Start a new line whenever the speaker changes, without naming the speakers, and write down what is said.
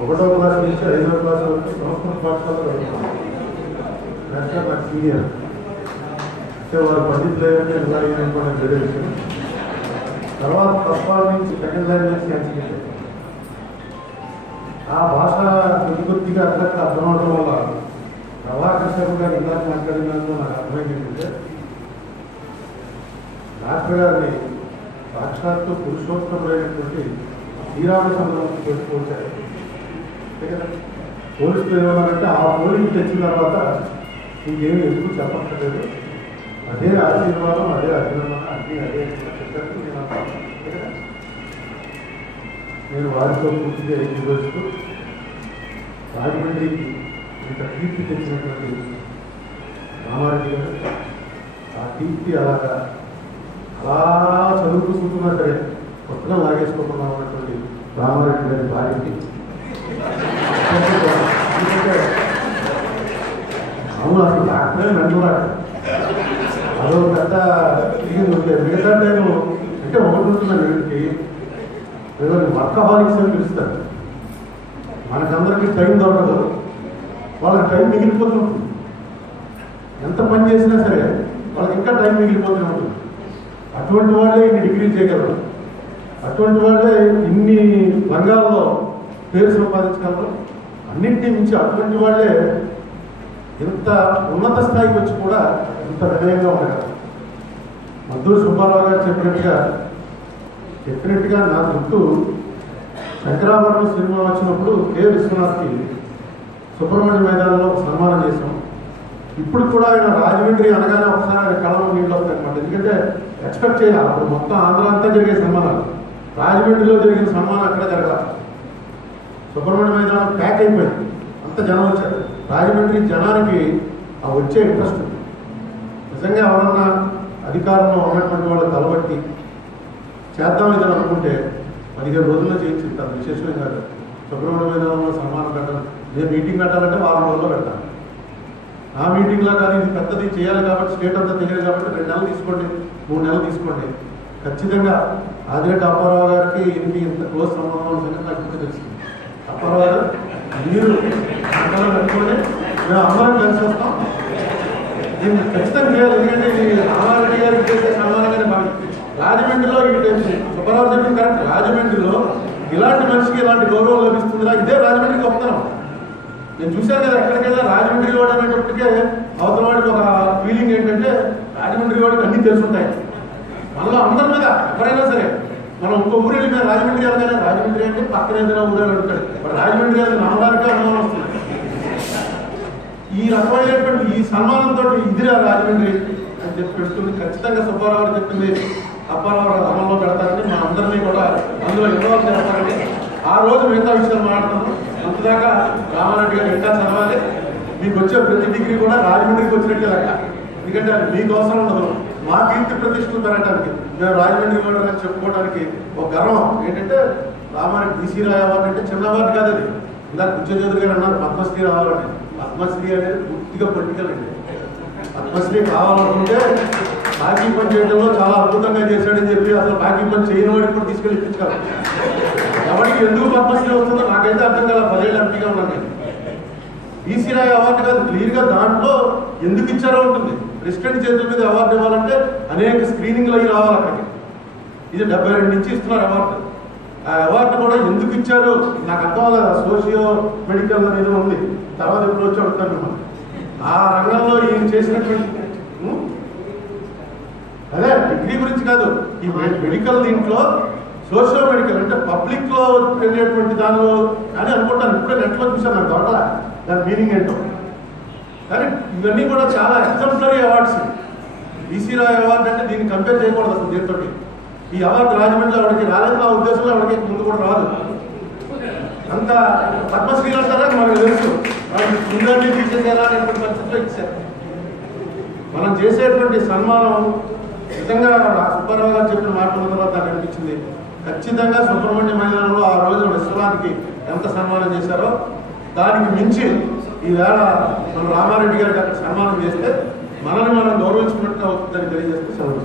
ఒకటో క్లాస్ నుంచి ఐదో క్లాస్ వరకు సంస్కృత పాఠశాలలో చదువుకున్నాను అంటే నాకు సీనియర్ అంటే వారు పండితులు అయితే ఇలా అనుకోవడం వేరే విషయం తర్వాత తప్ప నుంచి సెకండ్ లాంగ్వేజ్ సంస్కృతం ఆ భాష కొద్ది కొద్దిగా అక్కడక్కడ అర్థం అవడం వల్ల ప్రభాకర్ గారు ఇందాక మాట్లాడినందుకు నాకు అర్థమైంది ఏంటంటే డాక్టర్ గారిని సాక్షాత్తు పురుషోత్తముడైనటువంటి శ్రీరామచంద్రమూర్తి తోటి పోల్చారు అంతే ఏమన్నారంటే ఆ పోలికి తెచ్చిన తర్వాత ఇంకేమి ఎందుకు చెప్పట్లేదు అదే ఆశీర్వాదం అదే అభినందన అన్నీ అదే చెప్పారు నేను నేను వారితో పూర్తిగా ఏకీభవిస్తూ రాజమండ్రికి ఇంత కీర్తి తెచ్చినటువంటి రామారెడ్డి గారు ఆ కీర్తి అలాగా అలా చదువుకుంటున్నా సరే కొత్తగా లాగేసుకోకుండా ఉన్నటువంటి రామారెడ్డి గారి భార్యకి. అవును అసలు డాక్టరే నన్ను అదో పెద్ద ఉంటే మిగతా నేను అంటే ఒకటి ఉంటున్నాను వీటికి ఏదో వర్కహాలిక్స్ అని పిలుస్తారు. మనకందరికీ టైం దొరకదు. వాళ్ళకి టైం మిగిలిపోతూ ఉంటుంది. ఎంత పని చేసినా సరే వాళ్ళకి ఇంకా టైం మిగిలిపోతూనే ఉంటుంది. అటువంటి వాళ్ళే ఇన్ని డిగ్రీ చేయగలరు. అటువంటి వాళ్ళే ఇన్ని రంగాల్లో పేరు సంపాదించగలరు అన్నింటి మించి అటువంటి వాళ్ళే ఇంత ఉన్నత స్థాయికి వచ్చి కూడా ఇంత వినయంగా ఉండగలరు మద్దూరు సుబ్బారావు గారు చెప్పినట్టుగా చెప్పినట్టుగా నా చుట్టూ శంకరాభరణం సినిమా వచ్చినప్పుడు కె విశ్వనాథ్కి సుబ్రహ్మణ్య మైదానంలో సన్మానం చేశాం. ఇప్పుడు కూడా ఆయన రాజమండ్రి అనగానే ఒకసారి ఆయన కళలో నీళ్ళు వస్తాయి అనమాట ఎందుకంటే ఎక్స్పెక్ట్ చేయాలి. అప్పుడు మొత్తం ఆంధ్ర అంతా జరిగే సన్మానాలు. రాజమండ్రిలో జరిగిన సన్మానం అక్కడ జరగాలి. సుబ్రహ్మణ్యం మైదానం ప్యాక్ అయిపోయింది. అంత జనం వచ్చారు. రాజమండ్రి జనానికి ఆ వచ్చే ఇంట్రెస్ట్. ఉంది. నిజంగా ఎవరన్నా అధికారంలో ఉన్నటువంటి వాళ్ళు తలబట్టి చేద్దాం ఇదని అనుకుంటే పదిహేను రోజుల్లో చేయించింది. తను విశేషమే కాదు సుబ్రహ్మణ్యం మైదానంలో సన్మానం పెట్టాలి నేను మీటింగ్ పెట్టాలంటే వారం రోజుల్లో పెట్టాలి. ఆ మీటింగ్లో కానీ ఇది పెద్దది చేయాలి కాబట్టి స్టేట్ అంతా తెలియదు కాబట్టి రెండు నెలలు తీసుకోండి మూడు నెలలు తీసుకోండి. ఖచ్చితంగా ఆదిరెడ్డి అప్పారావు గారికి ఈయనకి ఇంత క్లోజ్ సంబంధం ఉంటుందని నాకు తెలిసింది అప్పారావు గారు మీరు అందరం పెట్టుకొని మేము అందరం కలిసి వస్తాం. దీన్ని ఖచ్చితంగా చేయాలి ఎందుకంటే ఇది రామారెడ్డి గారికి చేసే సమానంగానే భావి రాజమండ్రిలో ఇటు సుబ్బారావు చెప్పిన కరెక్ట్ రాజమండ్రిలో ఇలాంటి మనిషికి ఇలాంటి గౌరవం లభిస్తుందిరా ఇదే నేను చూశాను కదా ఎక్కడికైనా రాజమండ్రి రోడ్ అనేటప్పటికే అవతల వాడికి ఒక ఫీలింగ్ ఏంటంటే రాజమండ్రి వాడికి అన్ని తెలుసుంటాయి. మనలో అందరి మీద ఎవరైనా సరే మనం ఇంకో ఊరు వెళ్ళి రాజమండ్రి అనగానే రాజమండ్రి అంటే పక్కన ఏదైనా ఊరు అని అడుగుతాడు మరి రాజమండ్రి అని నమ్మడానికి అనుమానం వస్తుంది. ఈ రకమైనటువంటి ఈ సన్మానంతో ఇదిరా రాజమండ్రి అని చెప్పి పెడుతుంది. ఖచ్చితంగా సుబ్బారావు గారు చెప్పింది అప్పారావు గారు అమల్లో పెడతారని మా అందరినీ కూడా అందులో ఇన్వాల్వ్ చేస్తారని ఆ రోజు మిగతా విషయాలు ఇందాక రామారెడ్డి గారు ఇంకా చదవాలి మీకు వచ్చే ప్రతి డిగ్రీ కూడా రాజమండ్రికి వచ్చినట్టే లెక్క ఎందుకంటే అది మీకు అవసరం ఉండదు. మా కీర్తి ప్రతిష్టలు పెరగడానికి మేము రాజమండ్రి వాళ్ళు చెప్పుకోవడానికి ఒక గర్వం. ఏంటంటే రామారెడ్డి బీసీ రాయ్ అవార్డు అంటే చిన్న అవార్డు కాదు అది. ఇందాక బుచ్చచంద్ర గారు అన్నారు పద్మశ్రీ రావాలని. పద్మశ్రీ అనేది పూర్తిగా పొలిటికల్ అండి. పద్మశ్రీ కావాలనుకుంటే బాకీ పని చేయడంలో చాలా అద్భుతంగా చేశాడని చెప్పి అసలు బాకీ పని చేయని వాడికి కూడా తీసుకెళ్ళి ఇప్పించాలి. ఎవరికి ఎందుకు పద్మశ్రీ వస్తుందో ఈసీ రాయ్ అవార్డు కాదు క్లియర్గా దాంట్లో ఎందుకు ఇచ్చారో ఉంటుంది. ప్రెసిడెంట్ చేతుల మీద అవార్డు ఇవ్వాలంటే అనేక స్క్రీనింగ్లు అవి రావాలి అక్కడికి. ఇది డెబ్బై రెండు నుంచి ఇస్తున్నారు అవార్డు ఆ అవార్డు కూడా ఎందుకు ఇచ్చారు? నాకు అర్థం అవ్వలేదు సోషియో మెడికల్ అనేది ఉంది. తర్వాత ఎప్పుడు వచ్చి అడుగుతాను మిమ్మల్ని. ఆ రంగంలో ఈయన చేసినటువంటి అదే డిగ్రీ గురించి కాదు. ఈ మెడికల్ దీంట్లో సోషియో మెడికల్ అంటే పబ్లిక్లో వెళ్ళేటువంటి దానిలో అని అనుకుంటాను ఇప్పుడే నెట్లో చూసాను నాకు దొరకలే దాని మీనింగ్ ఏంటో? కానీ ఇవన్నీ కూడా చాలా exemplary awards. BC Roy award అంటే దీన్ని కంపేర్ చేయకూడదు అసలు దీంతో ఈ అవార్డు రాజమండ్రిలో ఎవరికి రాలేదు నా ఉద్దేశంలో ఎవరికి ముందు కూడా రాదు. అంత పద్మశ్రీలు అంటారా మనకు తెలుసు. వాళ్ళకి ముందండి తీసేసేలాంటి పరిస్థితిలో ఇచ్చారు. మనం చేసేటువంటి సన్మానం నిజంగా సుబ్బారావు గారు చెప్పిన మాట తర్వాత నాకు అనిపించింది. ఖచ్చితంగా సుబ్రహ్మణ్య మైదానంలో ఆ రోజు విశ్వనాథ్కి ఎంత సన్మానం చేశారో దానికి మించి ఈవేళ మన రామారెడ్డి గారికి అక్కడ సన్మానం చేస్తే మనల్ని మనం గౌరవించినట్టుగా అవుతుందని తెలియజేస్తూ సెలవు